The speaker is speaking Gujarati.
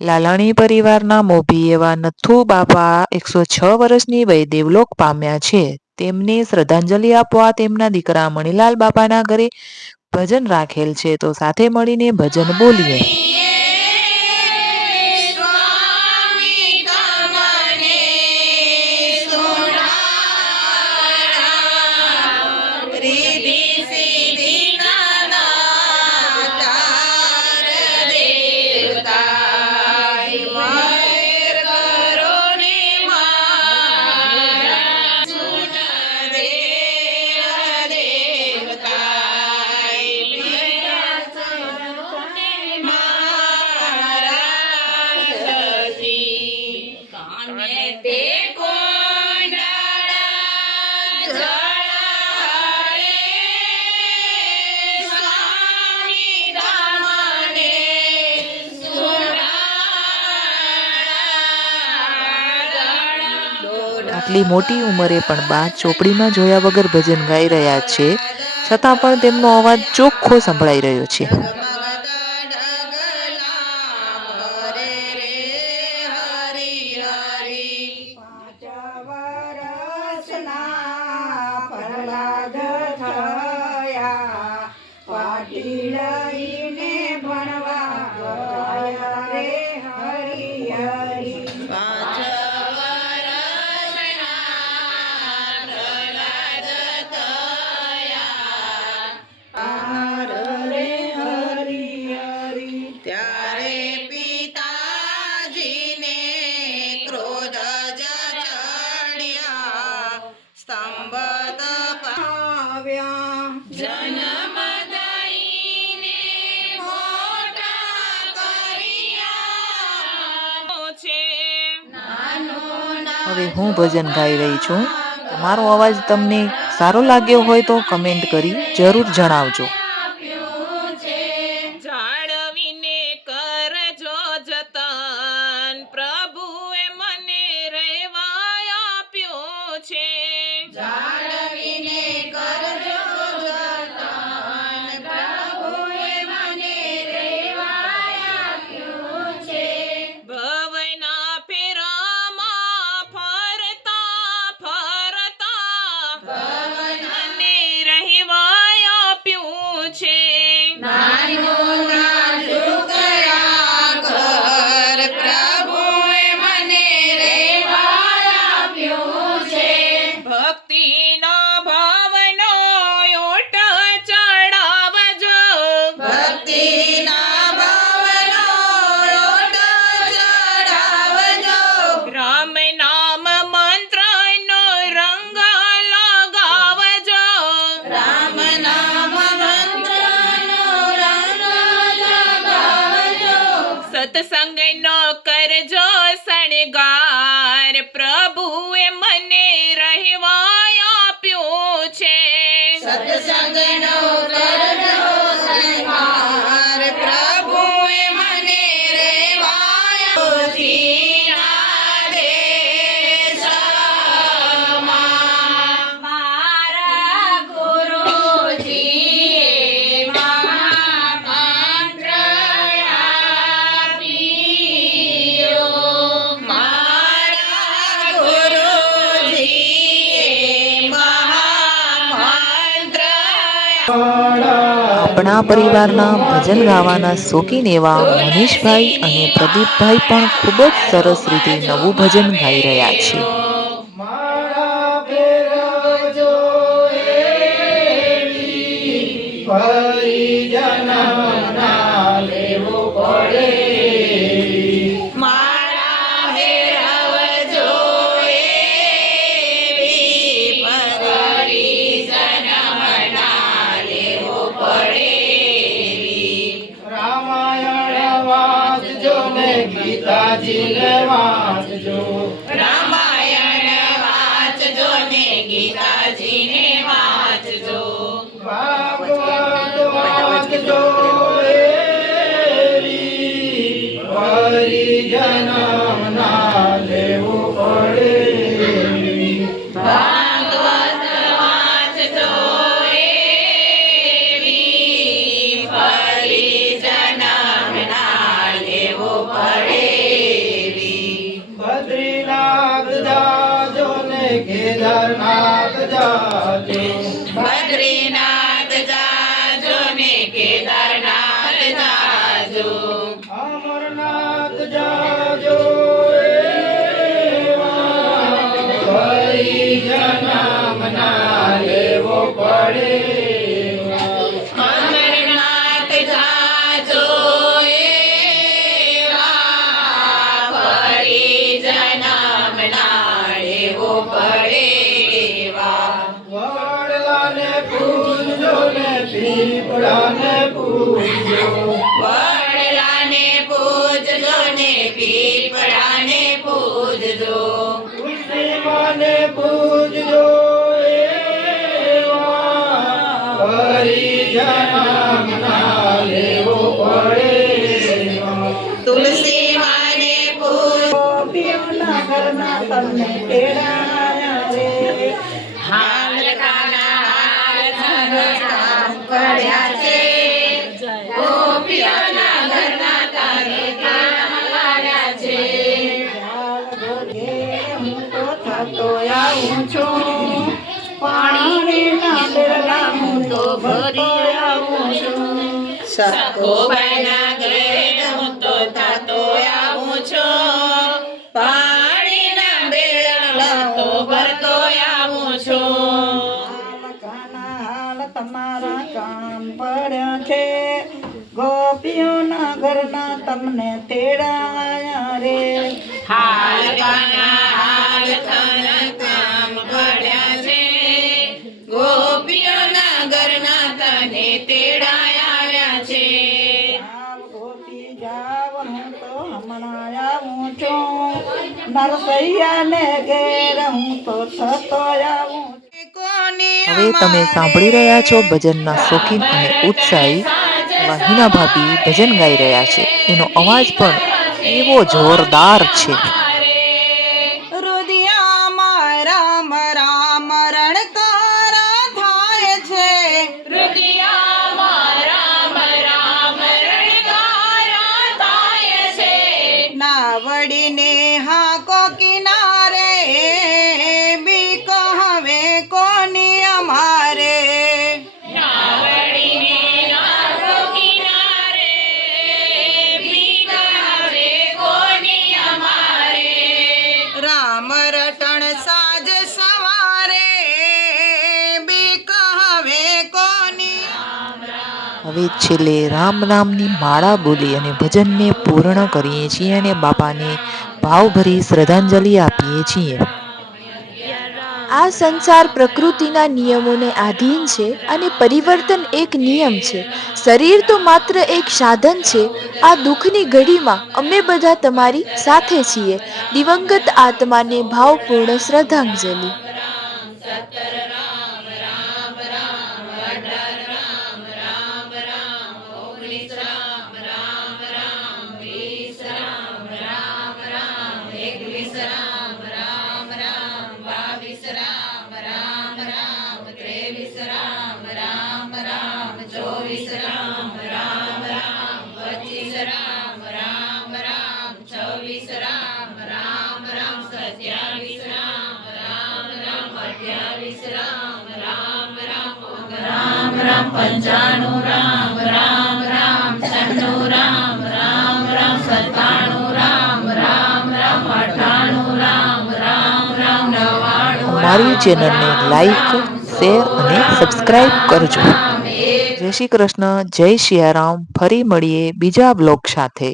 લાલાણી પરિવારના મોભી એવા નથુ બાપા 106 વર્ષની વયે દેવલોક પામ્યા છે. તેમને શ્રદ્ધાંજલિ આપવા તેમના દીકરા મણિલાલ બાપાના ઘરે ભજન રાખેલ છે, તો સાથે મળીને ભજન બોલીએ. આટલી મોટી ઉંમરે પણ બા ચોપડીમાં જોયા વગર ભજન ગાઈ રહ્યા છે, છતાં પણ તેમનો અવાજ ચોખ્ખો સંભળાઈ રહ્યો છે. હવે હું ભજન ગાઈ રહી છું. તમારો અવાજ તમને સારો લાગ્યો હોય તો કમેન્ટ કરી જરૂર જણાવજો. જાળવીને કરજો જતન, પ્રભુએ મને રહેવા આપ્યો છે. જાળવીને કરજો જતન, પ્રભુએ મને રહેવા આપ્યો છે. ભવના ફેરામાં ફરતા ફરતા મને રહેવા આપ્યું છે. સત્સંગનો કરજો શણગાર, પ્રભુએ મને રહેવા આપ્યું છે. સત્સંગનો કરજો શણગાર, પ્રભુએ મને રહેવા આપ્યું છે. આપણા પરિવારના ભજન ગાવાના શોખીન એવા મનીષભાઈ અને પ્રદીપભાઈ પણ ખૂબ જ સરસ રીતે નવું ભજન ગાઈ રહ્યા છે. ગીતાજીને વાંચજો, રામાયણ વાંચજો ને ગીતાજીને વાંચજો. ભાગવત વાંચજો, એવી પરિજન ના લેવું પડે. ભાગવત વાંચજો, એવી પરિજન ના લેવું પડે. અમરનાથ જાજો એવા, ફરી જન્મ ના લેવો પડે એવા. અમરનાથ જાજો એવા, ફરી જન્મ ના લેવો પડે એવા. વડલાને પૂજજો ને પીપળાને પૂજજો, વડલાને પૂજજો ને પીપળાને પૂજજો. તુલસી માને પૂજજો એવા, ફરી જન્મ ના લેવો પડે એવા. તુલસી માને પૂજ ગોપીઓના ઘરના તમને તેડાયા રે, હાલ કાના હાલ થના કામ પડ્યા છે. ગોપીઓના ઘરના તારે કામ પડ્યા છે. હું તો થતો આવું છું, પાણીના બેડા હું તો ભરતો આવું છું. સખોબાના ઘરે હું તો થતો આવું છું, પાણીના બેડલા તો ભરતો આવું છું. હાલ તમારા કામ પડ્યા છે, ગોપીઓના ઘરના તમને તેડાયા રે. હાલ કાના હાલ થના કામ પડ્યા છે, ગોપીઓના ઘરના તને તેડાયા આવ્યા છે. હાલ ગોપી જાવ હું તો હમણાં આવું છું, નરસૈયાને ઘેર હું તો થતો આવું છું. હવે તમે સાંભળી રહ્યા છો ભજનના શોખીન અને ઉત્સાહી વાહિના ભાભી ભજન ગાઈ રહ્યા છે. એનો અવાજ પણ એવો જોરદાર છે. રુદિયામાં રામ રામ રણકારા થાય છે, હૃદયમાં રામ રામ રણકારા થાય છે. નાવડીને હાકો કિનારે, બીક હવે કોની અમારે. નાવડીને આખો કિનારે, બીક હવે કોની અમારે. રામ રટણ સાજ સવારે, બીક હવે કોની. હવે છેલ્લે રામ નામની માળા બોલી અને ભજનને પૂર્ણ કરીએ છીએ અને બાપાને ભાવભરી શ્રદ્ધાંજલિ આપીએ છીએ. આ સંસાર પ્રકૃતિના નિયમોને આધીન છે અને પરિવર્તન એક નિયમ છે. શરીર તો માત્ર એક સાધન છે. આ દુઃખની ઘડીમાં અમે બધા તમારી સાથે છીએ. દિવંગત આત્માને ભાવપૂર્ણ શ્રદ્ધાંજલિ. પંચાણું રામ રામ રામ, છન્નું રામ રામ રામ, સત્તાણું રામ રામ રામ, અઠાણું રામ રામ રામ, 99 અમારી ચેનલને લાઈક, શેર અને સબસ્ક્રાઇબ કરજો. જય શ્રી કૃષ્ણ, જય સિયારામ. ફરી મળીએ બીજા બ્લોગ સાથે.